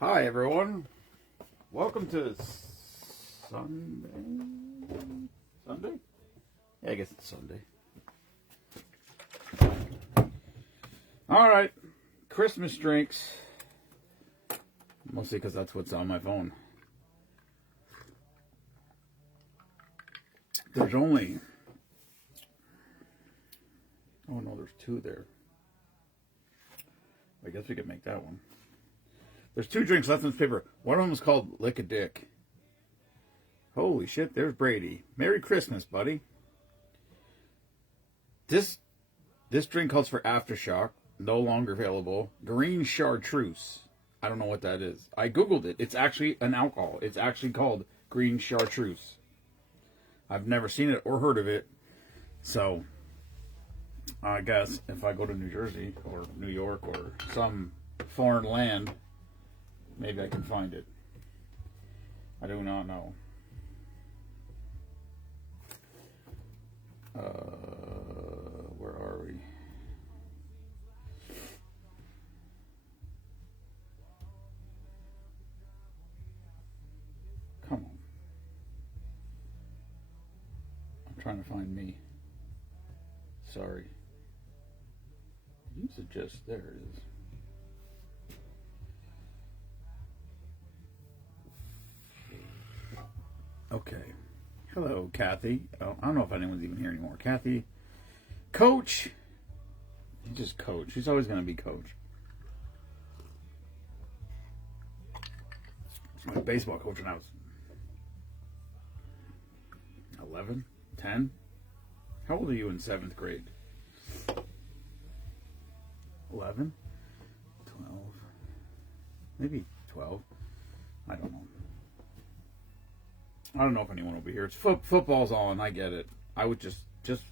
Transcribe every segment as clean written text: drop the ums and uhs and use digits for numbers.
Hi everyone. Welcome to Sunday? Sunday? Yeah, I guess it's Sunday. Alright. Christmas drinks. Mostly because that's what's on my phone. There's only... Oh no, there's two there. I guess we could make that one. There's two drinks left in this paper. One of them is called Lick a Dick. Holy shit, there's Brady. Merry Christmas, buddy. This drink calls for Aftershock. No longer available. Green Chartreuse. I don't know what that is. I googled it. It's actually an alcohol. It's actually called Green Chartreuse. I've never seen it or heard of it. So, I guess if I go to New Jersey or New York or some foreign land, maybe I can find it. I do not know. Where are we? Come on. I'm trying to find me. Sorry. You suggest there it is. Okay. Hello, Kathy. Oh, I don't know if anyone's even here anymore. Kathy. Coach. He's just Coach. He's always going to be Coach. He's my baseball coach when I was 11, 10. How old are you in 7th grade? 11, 12, maybe 12. I don't know. I don't know if anyone will be here. It's football's on. I get it. I would just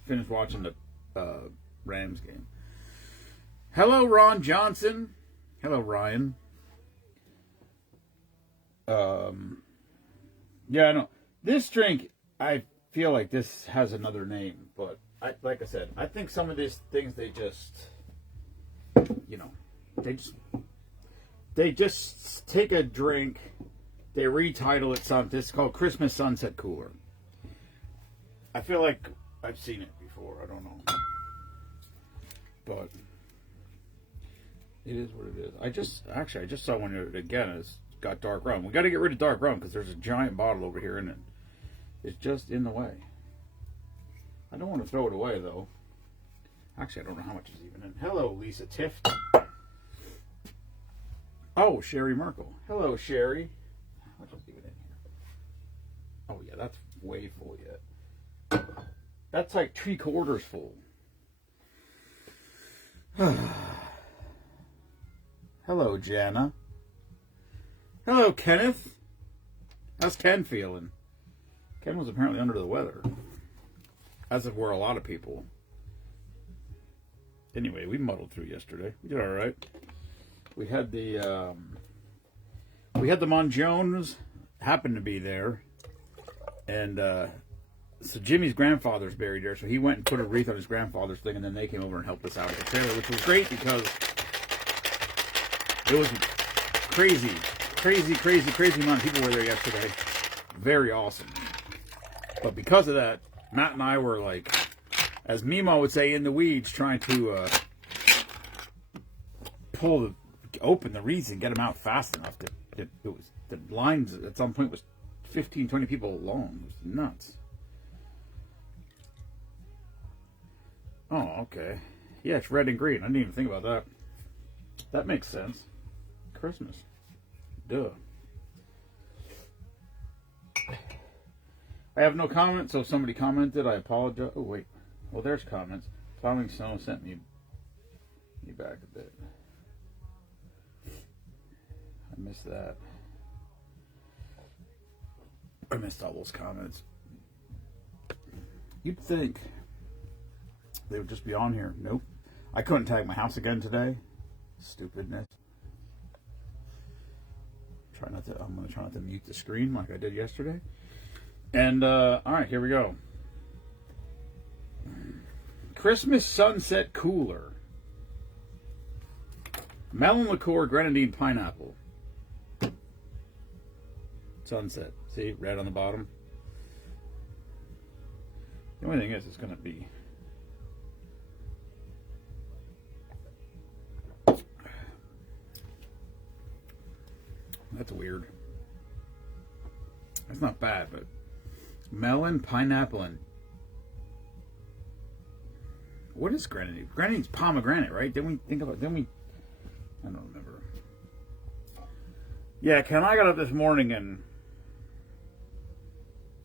finish watching the Rams game. Hello, Ron Johnson. Hello, Ryan. Yeah, I know. This drink, I feel like this has another name, but like I said, I think some of these things they just take a drink. They retitle it something. It's called Christmas Sunset Cooler. I feel like I've seen it before. I don't know. But it is what it is. I just saw one again. It's got dark rum. We got to get rid of dark rum because there's a giant bottle over here and it's just in the way. I don't want to throw it away though. Actually, I don't know how much is even in. Hello, Lisa Tiff. Oh, Sherry Merkel. Hello, Sherry. How much is even in here? Oh yeah, that's way full yet. That's like 3/4 full. Hello, Jana. Hello, Kenneth. How's Ken feeling? Ken was apparently under the weather, as were a lot of people. Anyway, we muddled through yesterday. We did all right. We had the Monjones happened to be there, and so Jimmy's grandfather's buried there, so he went and put a wreath on his grandfather's thing, and then they came over and helped us out at the trailer, which was great because it was crazy amount of people were there yesterday. Very awesome. But because of that, Matt and I were like, as Mimo would say, in the weeds, trying to open the wreaths and get them out fast enough. The lines at some point was 15, 20 people long. It was nuts. Oh, okay. Yeah, it's red and green. I didn't even think about that. That makes sense. Christmas. Duh. I have no comments, so if somebody commented, I apologize. Oh, wait. Well, there's comments. Plowing Snow sent me back a bit. I missed that. I missed all those comments. You'd think they would just be on here. Nope. I couldn't tag my house again today. Stupidness. I'm going to try not to mute the screen like I did yesterday. And, alright, here we go. Christmas Sunset Cooler. Melon liqueur, grenadine, pineapple. Sunset. See, red on the bottom. The only thing is, it's going to be... That's weird. That's not bad, but... Melon, pineapple, and... What is grenadine? Grenadine's pomegranate, right? Didn't we think about... Didn't we... I don't remember. Yeah, Ken, I got up this morning and...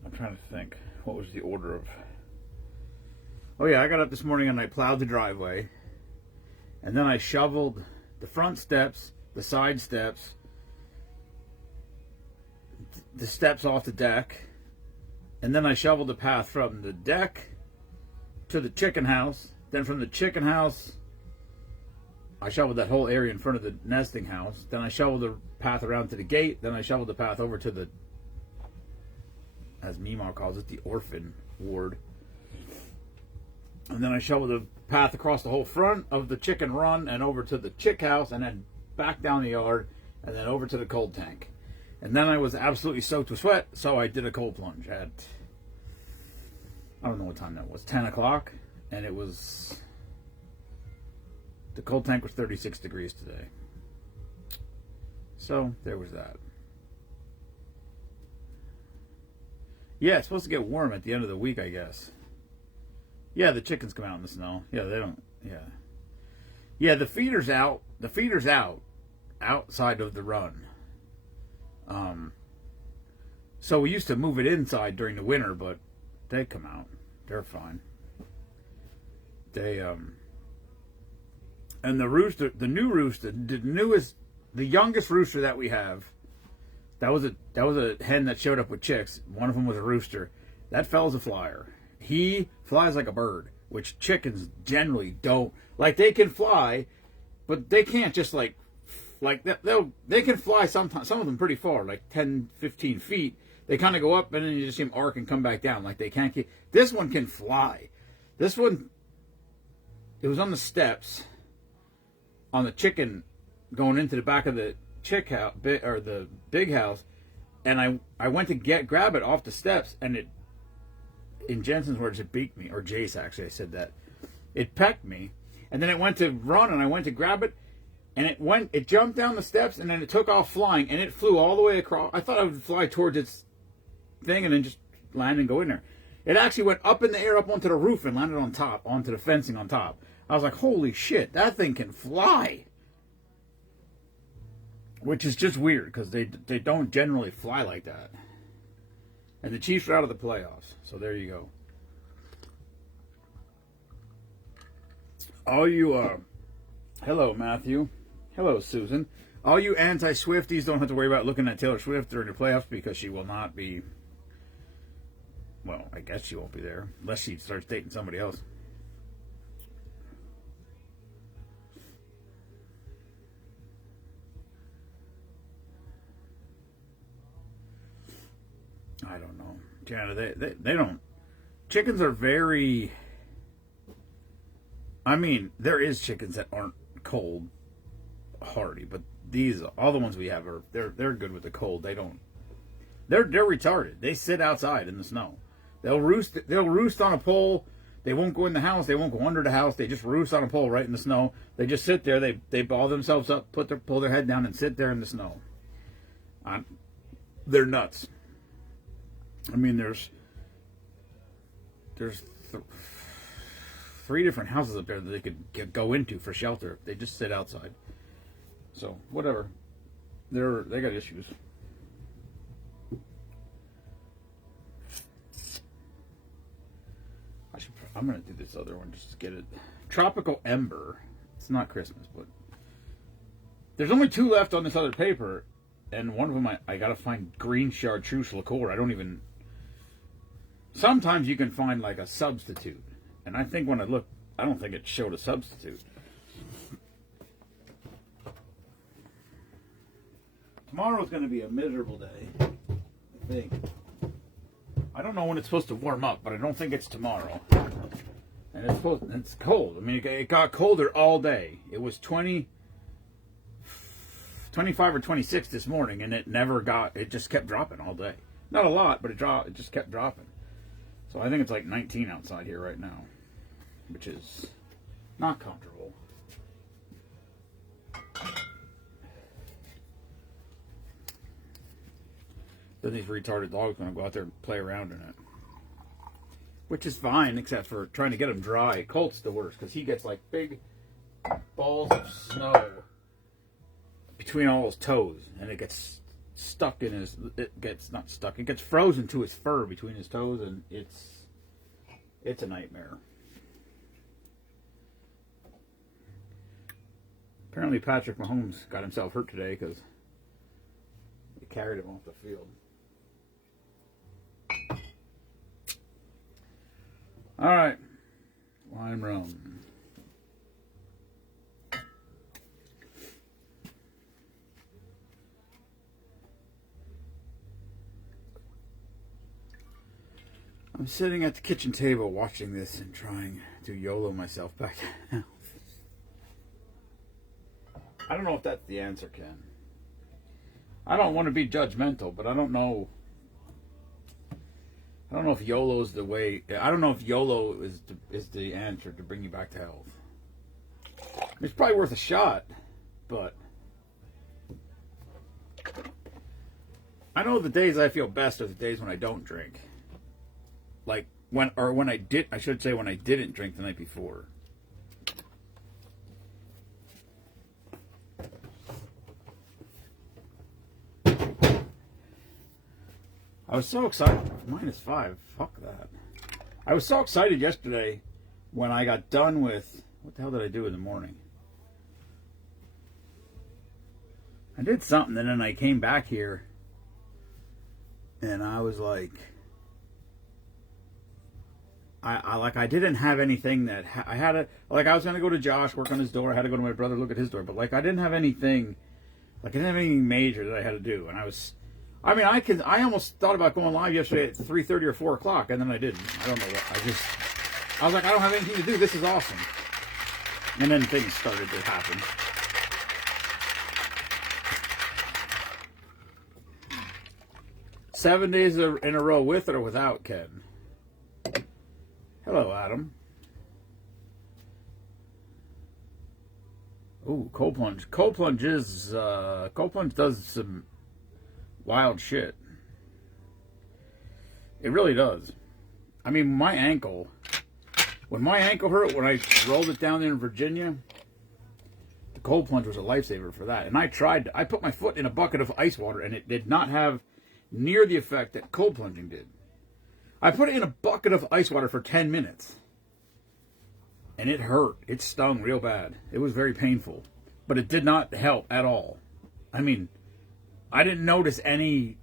I'm trying to think. What was the order of... Oh yeah, I got up this morning and I plowed the driveway. And then I shoveled the front steps, the side steps, the steps off the deck. And then I shoveled the path from the deck to the chicken house. Then from the chicken house, I shoveled that whole area in front of the nesting house. Then I shoveled the path around to the gate. Then I shoveled the path over to the, as Meemaw calls it, the orphan ward. And then I shoveled the path across the whole front of the chicken run and over to the chick house and then back down the yard and then over to the cold tank. And then I was absolutely soaked with sweat, so I did a cold plunge at, I don't know what time that was, 10 o'clock. And it was, the cold tank was 36 degrees today. So, there was that. Yeah, it's supposed to get warm at the end of the week, I guess. Yeah, the chickens come out in the snow. Yeah, they don't, yeah. Yeah, the feeder's out. The feeder's out. Outside of the run. So we used to move it inside during the winter, but they come out. They're fine. They, and the rooster, the new rooster, the youngest rooster that we have, that was a hen that showed up with chicks. One of them was a rooster. That fella's a flyer. He flies like a bird, which chickens generally don't. Like, they can fly, but they can't just like they can fly sometimes, some of them pretty far, like 10, 15 feet. They kind of go up and then you just see them arc and come back down. Like, they can't keep. This one can fly. This one, it was on the steps on the chicken going into the back of the chick house, or the big house, and I went to grab it off the steps, and it, in Jensen's words, it beaked me, or Jace actually, I said that. It pecked me, and then it went to run, and I went to grab it, and it jumped down the steps, and then it took off flying, and it flew all the way across. I thought I would fly towards its thing and then just land and go in there. It actually went up in the air, up onto the roof, and landed on top, onto the fencing on top. I was like, holy shit, that thing can fly. Which is just weird, because they don't generally fly like that. And the Chiefs are out of the playoffs, so there you go. All you, hello, Matthew. Hello, Susan. All you anti-Swifties don't have to worry about looking at Taylor Swift during the playoffs, because she will not be, well, I guess she won't be there, unless she starts dating somebody else. I don't know. Jana, they don't. Chickens are very. I mean, there is chickens that aren't cold hardy, but all the ones we have they're good with the cold. They don't. They're retarded. They sit outside in the snow. They'll roost on a pole. They won't go in the house. They won't go under the house. They just roost on a pole right in the snow. They just sit there. They ball themselves up, pull their head down, and sit there in the snow. They're nuts. I mean, there's 3 different houses up there that they could go into for shelter. They just sit outside. So whatever, they got issues. I'm gonna do this other one just to get it. Tropical Ember. It's not Christmas, but there's only 2 left on this other paper, and one of them I gotta find green chartreuse liqueur. Sometimes you can find like a substitute. And I think when I looked, I don't think it showed a substitute. Tomorrow's going to be a miserable day, I think. I don't know when it's supposed to warm up, but I don't think it's tomorrow. And it's cold. I mean, it got colder all day. It was 20 25 or 26 this morning, and it just kept dropping all day. Not a lot, but it just kept dropping. So I think it's like 19 outside here right now, which is not comfortable. Then these retarded dogs want to go out there and play around in it. Which is fine, except for trying to get him dry. Colt's the worst, because he gets like big balls of snow between all his toes, and it gets stuck in his, it gets not stuck, it gets frozen to his fur between his toes, and it's a nightmare. Apparently Patrick Mahomes got himself hurt today because he carried him off the field. All right, lime rum. I'm sitting at the kitchen table watching this and trying to YOLO myself back to health. I don't know if that's the answer, Ken. I don't want to be judgmental, but I don't know. I don't know if YOLO's the way. I don't know if YOLO is the answer to bring you back to health. It's probably worth a shot, but I know the days I feel best are the days when I don't drink. Like when I didn't drink the night before. I was so excited. -5. Fuck that. I was so excited yesterday when I got done with... What the hell did I do in the morning? I did something, and then I came back here, and I was like... I didn't have anything that... I had a... Like, I was going to go to Josh, work on his door. I had to go to my brother, look at his door. But, like, I didn't have anything... Like, I didn't have anything major that I had to do. And I was... I mean, I almost thought about going live yesterday at 3:30 or 4 o'clock, and then I didn't. I don't know what. I was like, I don't have anything to do. This is awesome. And then things started to happen. Seven days in a row with or without Ken. Hello, Adam. Ooh, cold plunge. Cold plunge does some wild shit. It really does. I mean, my ankle, when my ankle hurt, when I rolled it down there in Virginia, the cold plunge was a lifesaver for that. And I put my foot in a bucket of ice water, and it did not have near the effect that cold plunging did. I put it in a bucket of ice water for 10 minutes, and it hurt. It stung real bad. It was very painful, but it did not help at all. I mean, I didn't notice any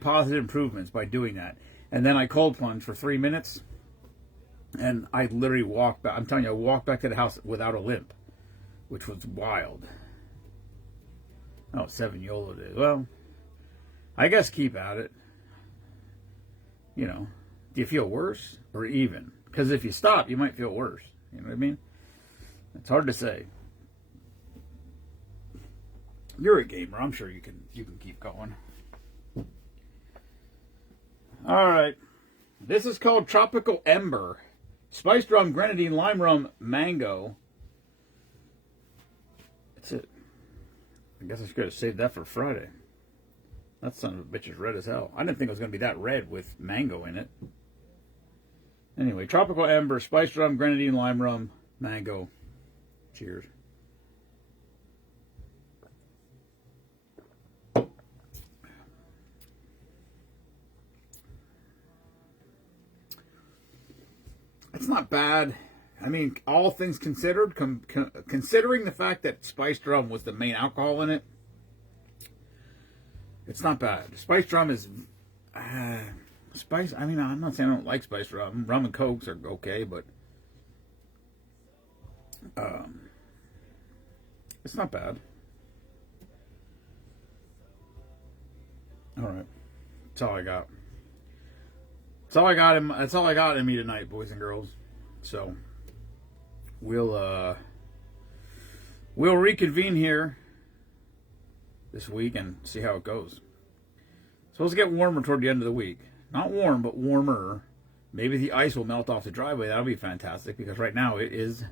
positive improvements by doing that. And then I cold plunged for 3 minutes, and I literally walked back. I'm telling you, I walked back to the house without a limp, which was wild. Oh, 7 YOLO days. Well, I guess keep at it. You know, do you feel worse or even? Because if you stop, you might feel worse. You know what I mean? It's hard to say. You're a gamer. I'm sure you can keep going. All right. This is called Tropical Ember. Spiced rum, grenadine, lime rum, mango. That's it. I guess I should have saved that for Friday. That son of a bitch is red as hell. I didn't think it was going to be that red with mango in it. Anyway, Tropical Ember, spiced rum, grenadine, lime rum, mango. Cheers. It's not bad. I mean, all things considered, considering the fact that spiced rum was the main alcohol in it, it's not bad. Spiced rum is... I mean, I'm not saying I don't like spiced rum. Rum and Cokes are okay, but... it's not bad. Alright. That's all I got. That's all I got in me tonight, boys and girls. So, we'll We'll reconvene here this week and see how it goes. Supposed to get warmer toward the end of the week. Not warm, but warmer. Maybe the ice will melt off the driveway. That'll be fantastic because right now it's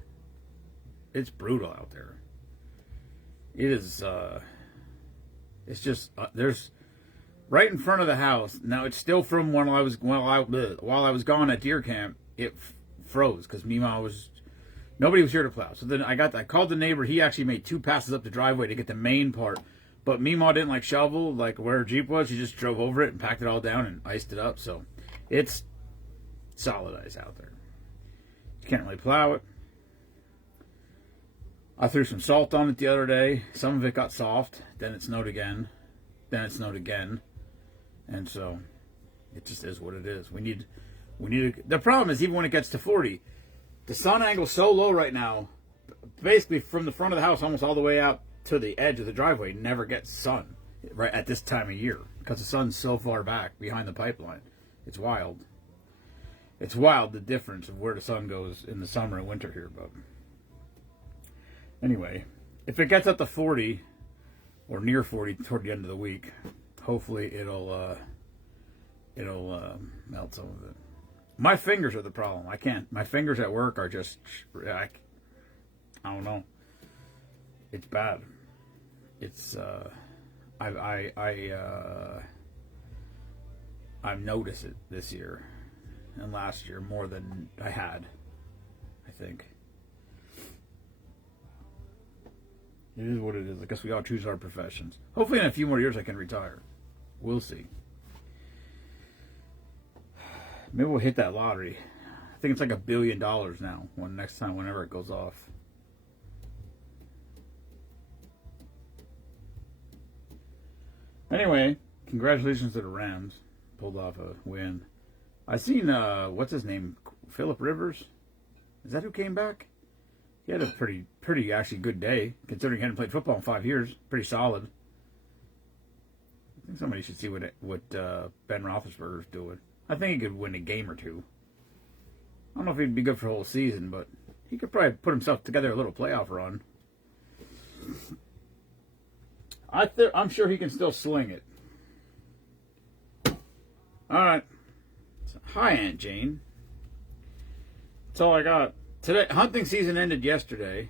brutal out there. It is, it's just, there's, right in front of the house. Now it's still from while I was gone at deer camp. It froze because nobody was here to plow. So then I called the neighbor. He actually made 2 passes up the driveway to get the main part. But Meemaw didn't shovel where her Jeep was. She just drove over it and packed it all down and iced it up. So it's solid ice out there. You can't really plow it. I threw some salt on it the other day. Some of it got soft. Then it snowed again. Then it snowed again. And so it just is what it is. The problem is even when it gets to 40, the sun angle's so low right now, basically from the front of the house almost all the way out to the edge of the driveway, never gets sun right at this time of year because the sun's so far back behind the pipeline. It's wild. It's wild the difference of where the sun goes in the summer and winter here. But anyway, if it gets up to 40 or near 40 toward the end of the week, hopefully it'll melt some of it. My fingers are the problem. I can't. My fingers at work are just, I don't know. It's bad. It's I've noticed it this year and last year more than I had, I think. It is what it is. I guess we all choose our professions. Hopefully in a few more years I can retire. We'll see. Maybe we'll hit that lottery. I think it's $1 billion now. Whenever it goes off. Anyway, congratulations to the Rams. Pulled off a win. I seen what's his name? Phillip Rivers. Is that who came back? He had a pretty actually good day, considering he hadn't played football in 5 years. Pretty solid. I think somebody should see what Ben Roethlisberger's doing. I think he could win a game or two. I don't know if he'd be good for a whole season, but he could probably put himself together a little playoff run. I'm sure he can still sling it. All right. Hi, Aunt Jane. That's all I got. Today, hunting season ended yesterday.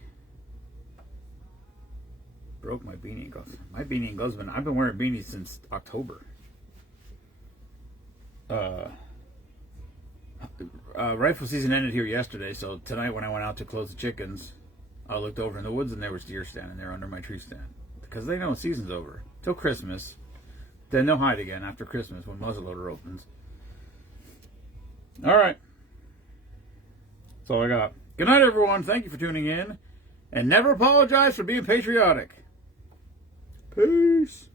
Broke my beanie and gloves. My beanie and gloves I've been wearing beanies since October. Rifle season ended here yesterday, so tonight when I went out to close the chickens, I looked over in the woods and there was deer standing there under my tree stand. Because they know the season's over. Till Christmas. Then they'll hide again after Christmas when muzzleloader opens. Alright. That's all I got. Good night, everyone. Thank you for tuning in. And never apologize for being patriotic. Peace.